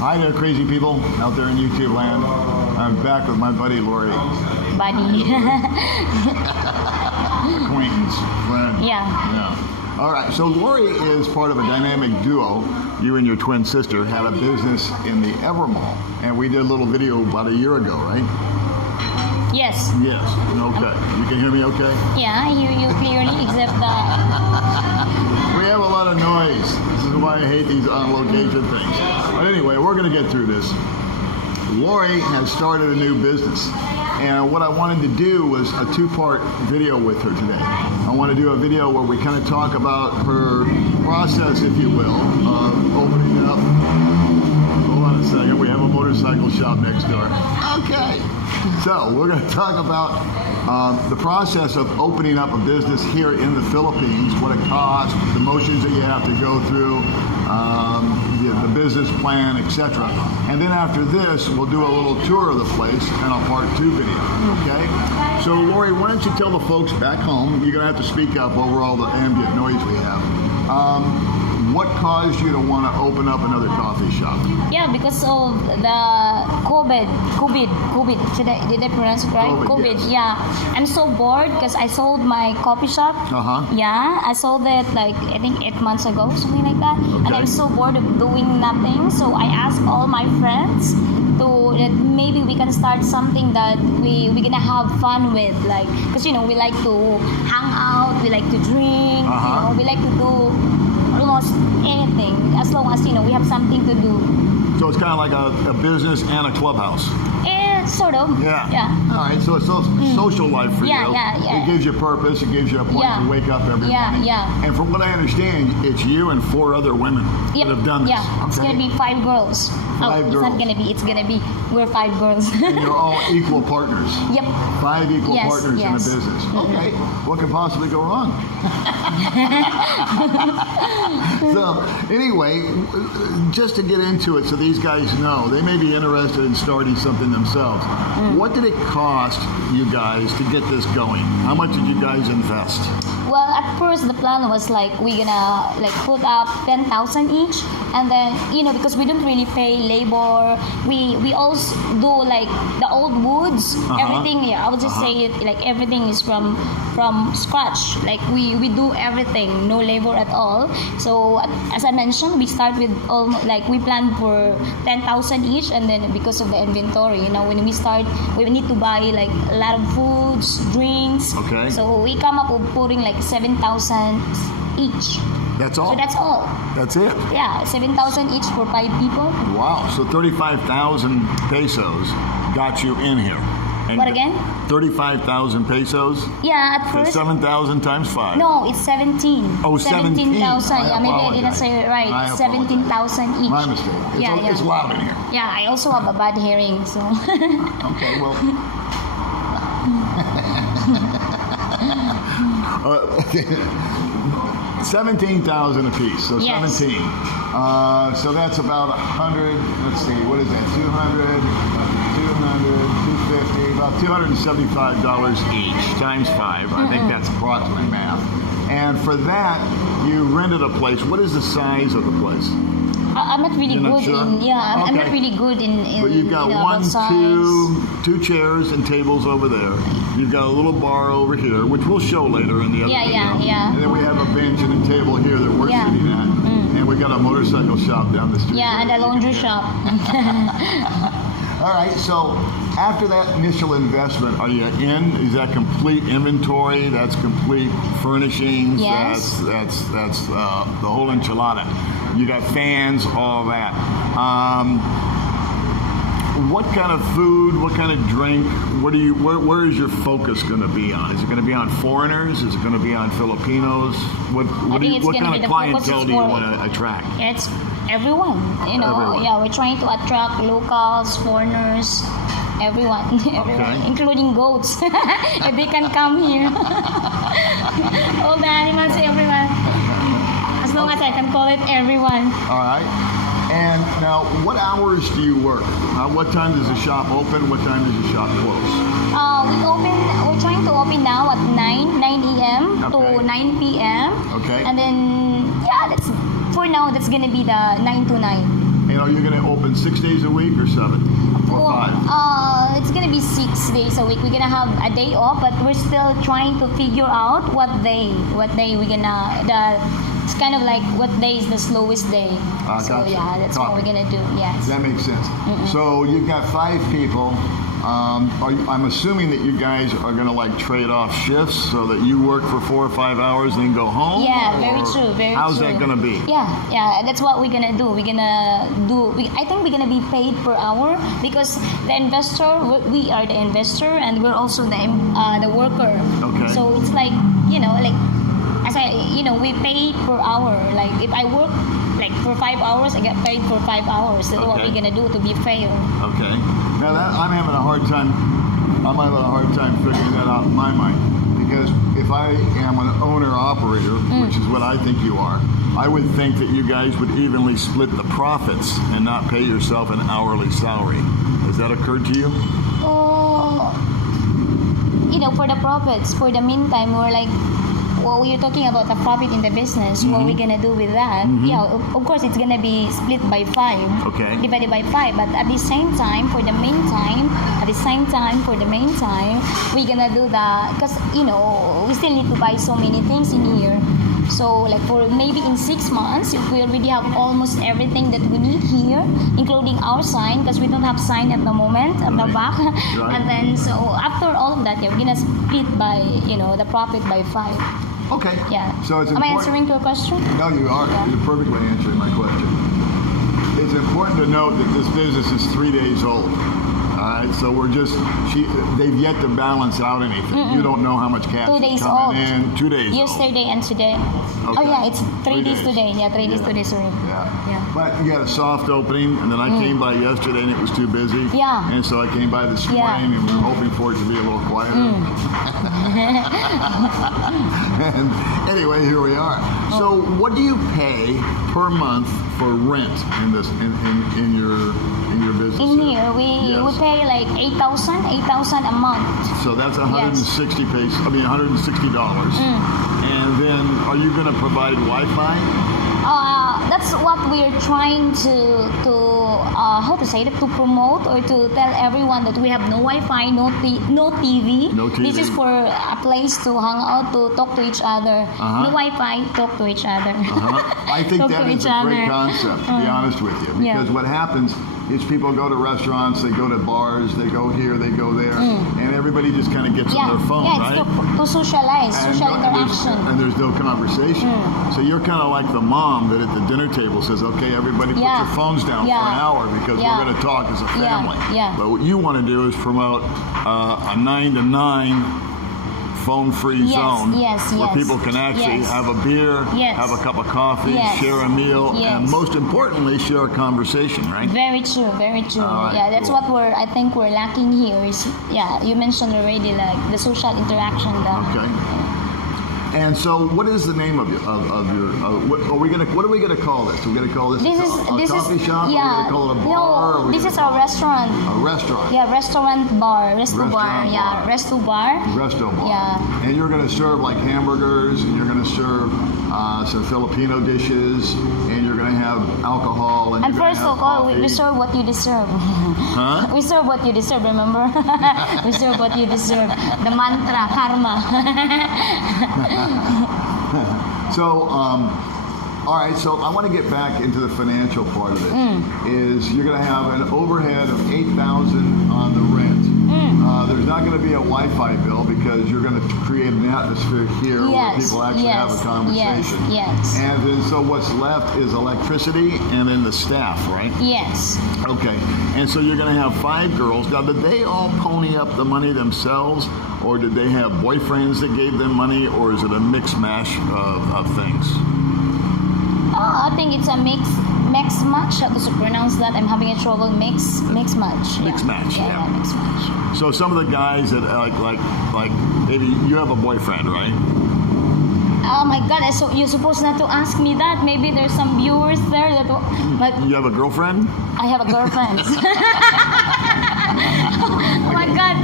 Hi there, crazy people out there in YouTube land. I'm back with my buddy Lori. Buddy. Acquaintance, friend. Yeah. All right, so Lori is part of a dynamic duo. You and your twin sister had a business in the Ever Mall, and we did a little video about a year ago, right? Yes. Yes. Okay. You can hear me okay? Yeah, I hear you clearly, except that. We have a lot of noise. This is why I hate these on location things. But anyway, we're going to get through this. Lori has started a new business. And what I wanted to do was a two-part video with her today. I want to do a video where we kind of talk about her process, if you will, of opening up. Hold on a second. We have a motorcycle shop next door. Okay. So we're going to talk about the process of opening up a business here in the Philippines, what it costs, the motions that you have to go through, the business plan, etc. And then after this, we'll do a little tour of the place and a part 2 video. Okay? So Lori, why don't you tell the folks back home, you're going to have to speak up over all the ambient noise we have. What caused you to want to open up another coffee shop? Yeah, because of the COVID. Did I pronounce it right? COVID, yes. Yeah. I'm so bored because I sold my coffee shop. Uh-huh. Yeah, I sold it like, I think 8 months ago, something like that. Okay. And I'm so bored of doing nothing. So I asked all my friends that maybe we can start something that we're gonna have fun with, like, because we like to hang out, we like to drink, Uh-huh. we like to do almost anything as long as we have something to do. So it's kind of like a business and a clubhouse. Sort of. Yeah. All right. So it's social life for you. Yeah. It gives you purpose. It gives you a point to wake up every morning. Yeah. And from what I understand, it's you and 4 other women that have done this. Yeah. It's gonna be 5 girls. Five girls. It's not gonna be. It's gonna be. We're 5 girls. And you're all equal partners. Yep. 5 equal partners in a yes. business. Okay. What could possibly go wrong? So anyway, just to get into it, so these guys know, they may be interested in starting something themselves. What did it cost you guys to get this going? How much did you guys invest? Well, at first the plan was like we're gonna put up 10,000 each, and then because we don't really pay labor, we also do like the old woods, everything. Yeah, I would just say it like everything is from scratch. Like we do everything, no labor at all. So as I mentioned, we start with we planned for 10,000 each, and then because of the inventory, when we start, we need to buy like a lot of foods, drinks. Okay. So we come up with putting like 7,000 each. That's all? So that's all. That's it? Yeah, 7,000 each for 5 people. Wow. So 35,000 pesos got you in here. And What again? 35,000 pesos? Yeah, at first. 7,000 times 5. No, it's 17. Oh, 17,000. 17,000. Yeah, maybe I didn't say it right. 17,000 each. My mistake. It's loud in here. Yeah, I also have a bad hearing, so. Okay, well. 17,000 a piece, so Yes. 17. So that's about 100, let's see, what is that, 200, 250, about $275 each, times 5. I think that's approximate math. And for that, you rented a place. What is the size of the place? I'm not really You're not good sure? in. Yeah, I'm Okay. not really good in. But you've got about size. two chairs and tables over there. You've got a little bar over here, which we'll show later in the other video. Yeah. And then we have a bench and a table here that we're sitting at. And we got a motorcycle shop down the street. Yeah, and a laundry shop. All right, so after that initial investment, are you in? Is that complete inventory? That's complete furnishings? Yes. That's the whole enchilada. You got fans, all that. What kind of food? What kind of drink? Where is your focus going to be on? Is it going to be on foreigners? Is it going to be on Filipinos? What kind of clientele do you want to attract? It's everyone. Everyone. Yeah, we're trying to attract locals, foreigners, everyone, Okay. including goats. If they can come here, all the animals, everyone. As long as I can call it everyone. All right. And now, what hours do you work? What time does the shop open? What time does the shop close? We're trying to open now at 9 a.m. Okay. to 9 p.m. Okay. And then, for now, that's going to be the 9 to 9. And are you going to open open 6 days a week or 7 or 5? It's gonna be 6 days a week. We're gonna have a day off, but we're still trying to figure out what day we're gonna. It's kind of like what day is the slowest day. So Gotcha. yeah, that's what we're gonna do. Yes. That makes sense. So you've got 5 people. I'm assuming that you guys are going to like trade off shifts so that you work for 4 or 5 hours and then go home? Yeah, or very true. Very how's true. that going to be? Yeah, that's what we're gonna do. I think we're gonna be paid per hour because the investor, we are the investor, and we're also the worker. Okay. So it's like as we pay per hour. Like if I work like for 5 hours, I get paid for 5 hours. That's what Okay. we're gonna do to be fair. Okay. Now that I'm having a hard time figuring that out in my mind, because if I am an owner operator, which is what I think you are, I would think that you guys would evenly split the profits and not pay yourself an hourly salary. Has that occurred to you? Oh, for the profits, for the meantime, we're like, well, you're talking about the profit in the business. What we're gonna do with that? Yeah, of course, it's gonna be split by 5. Okay. Divided by 5. But at the same time, for the meantime, we're gonna do that because we still need to buy so many things in here. So like for maybe in 6 months, if we already have almost everything that we need here, including our sign, because we don't have sign at the moment at the back. Right. And then so after all of that, we're gonna split by the profit by 5. Okay. Yeah. So it's Am I important. answering your question? No, you are. Yeah. You're perfectly answering my question. It's important to note that this business is 3 days old. All right, so they've yet to balance out anything. You don't know how much cash 2 is days coming old. in. 2 days old. Yesterday and today. Okay. Oh yeah, it's 3 3 days days. today. Yeah, 3 days today. Sorry. Yeah. But you had a soft opening, and then I came by yesterday and it was too busy. Yeah. And so I came by this morning Yeah. and we were hoping for it to be a little quieter. And anyway, here we are. So what do you pay per month for rent in this in your business? In here, we Yes. pay like 8,000 a month. So that's $160. And then are you going to provide Wi-Fi? That's what we're trying to how to say it, to promote or to tell everyone that we have no Wi-Fi, no TV. No TV. This is for a place to hang out, to talk to each other. No Wi-Fi, talk to each other. I think Talk that to is each a great other. concept, to be honest with you. Yeah. Because what happens is people go to restaurants, they go to bars, they go here, they go there, and everybody just kind of gets on their phone, yeah, right? it's to socialize, social interaction. And there's no conversation. So you're kind of like the mom that at the dinner table says, okay, everybody put your phones down for an hour because we're going to talk as a family. Yeah. But what you want to do is promote a 9 to 9 phone-free zone where people can actually have a beer, have a cup of coffee, share a meal, and most importantly, share a conversation, right? Very true, very true. All right, Yeah, that's cool. what I think we're lacking here is, you mentioned already, like the social interaction. Okay. And so, what is the name of your? What are we gonna call this? We're gonna call this a coffee shop. Yeah. We're gonna call it a bar. No, this is a restaurant. A restaurant. Yeah, restaurant bar, resto bar. Restaurant Yeah, bar. resto bar. Resto bar. Yeah. And you're gonna serve like hamburgers, and you're gonna serve some Filipino dishes, and you're gonna have alcohol, and And you're gonna first have of all, coffee. we serve what you deserve. Huh? We serve what you deserve. Remember? We serve what you deserve. The mantra, karma. So, all right. So I want to get back into the financial part of it. Is you're going to have an overhead of $8,000 on the rent. There's not going to be a Wi-Fi bill because you're going to create an atmosphere here where people actually have a conversation. Yes. And then so what's left is electricity and then the staff, right? Yes. Okay. And so you're going to have 5 girls. Now, did they all pony up the money themselves, or did they have boyfriends that gave them money, or is it a mix mash of things? I think it's a mix match. How to pronounce that? I'm having a trouble. Mix match. Mix match, yeah. Mix match. So some of the guys that like maybe you have a boyfriend, right? Oh my God! So you're supposed not to ask me that. Maybe there's some viewers there that. But You have a girlfriend? I have a girlfriend. Oh my God!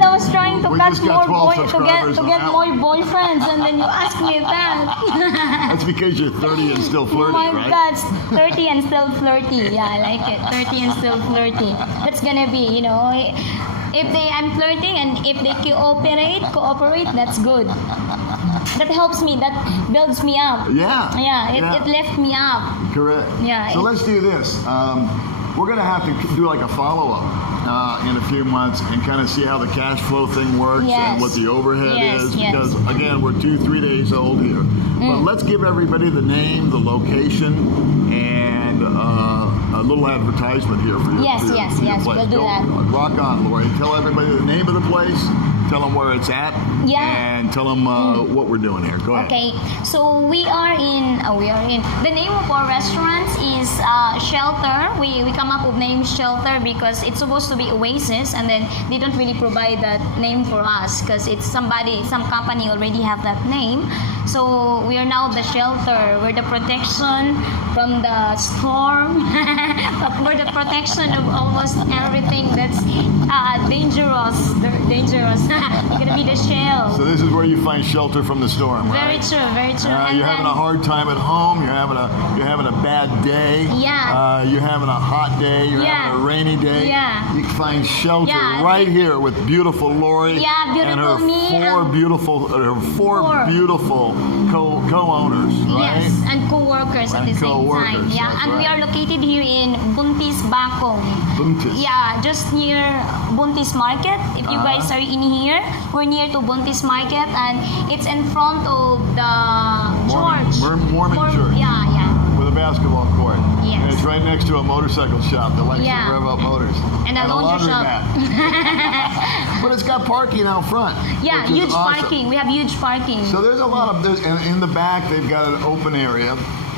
I was trying to We catch just got more 12 to get subscribers on that more one. boyfriends, and then you ask me that. That's because you're 30 and still Oh flirty, my right? God, 30 and still flirty. Yeah, I like it. 30 and still flirty. That's gonna be, you know, if I'm flirting and if they cooperate, that's good. That helps me. That builds me up. Yeah. Yeah, it lifts me up. Correct. Yeah, So it- let's do this. We're going to have to do like a follow-up in a few months and kind of see how the cash flow thing works Yes. and what the overhead Yes, is. yes. Because, again, we're 2-3 days old here. But let's give everybody the name, the location, and a little advertisement here for your, Yes, for your, yes, for your yes, place. we'll do Go, that. Rock on, Lori. Tell everybody the name of the place. Tell them where it's at. Yeah. And tell them what we're doing here. Go ahead. Okay, so we are in. The name of our restaurant is Shelter. We come up with name Shelter because it's supposed to be Oasis, and then they don't really provide that name for us because it's some company already have that name. So we are now the Shelter. We're the protection from the storm. We're the protection of almost everything that's dangerous. Dangerous. We're gonna be the shell. So this is where you find shelter from the storm, right? Very true, very true. And You're having then- a hard time at home. You're having a bad day. Yeah. You're having a hot day. You're Yeah. having a rainy day. Yeah. You can find shelter Yeah. right here with beautiful Lori. Yeah, beautiful and her me, four and- beautiful Four. beautiful co-owners, right? Yes, and co-workers at And the same time. co-workers, Yeah, that's and we right. are located here in Buntis, Bacong. Buntis. Yeah, just near Buntis Market. If you Uh-huh. guys are in here, we're near to Buntis Market, and it's in front of the church. Mormon church. Yeah, yeah. With a basketball court. Yes. And it's right next to a motorcycle shop that likes Yeah. to rev up motors. And a laundry shop. laundromat. But it's got parking out front. Yeah, which is huge awesome. parking. We have huge parking. So there's a lot of, and in the back they've got an open area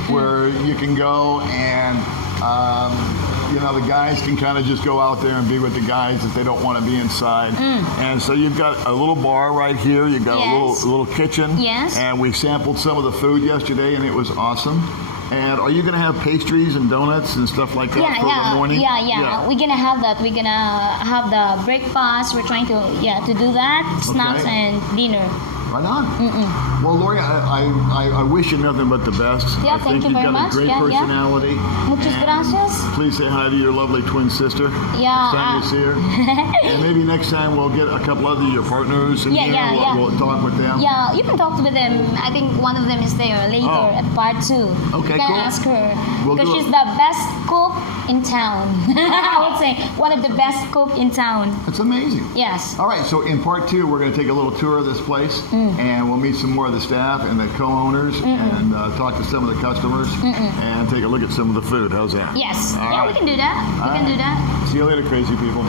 where you can go and, you know, the guys can kind of just go out there and be with the guys if they don't want to be inside. And so you've got a little bar right here. You've got Yes. a little kitchen. Yes. And we sampled some of the food yesterday and it was awesome. And are you going to have pastries and donuts and stuff like that for the morning? Yeah. We're gonna have that. We're gonna have the breakfast. We're trying to do that. Snacks Okay. and dinner. Right on. Well, Lori, I wish you nothing but the best. Yeah, I think thank you you've very got much. a great Yeah, yeah. personality. Muchas And gracias. Please say hi to your lovely twin sister. Yeah, Next time you see her. And maybe next time we'll get a couple other of your partners in Yeah, here. yeah, yeah. We'll talk with them. Yeah, you can talk with them. I think one of them is there later Oh. at part 2. Okay, You can cool. ask her. We'll Because do she's it. the best cook in town. I would say one of the best cook in town. It's amazing. Yes. All right, so in part 2, we're going to take a little tour of this place, and we'll meet some more of the staff and the co-owners, and talk to some of the customers, and take a look at some of the food. How's that? Yes. All Yeah, right. we can do that. We All can do right. that. See you later, crazy people.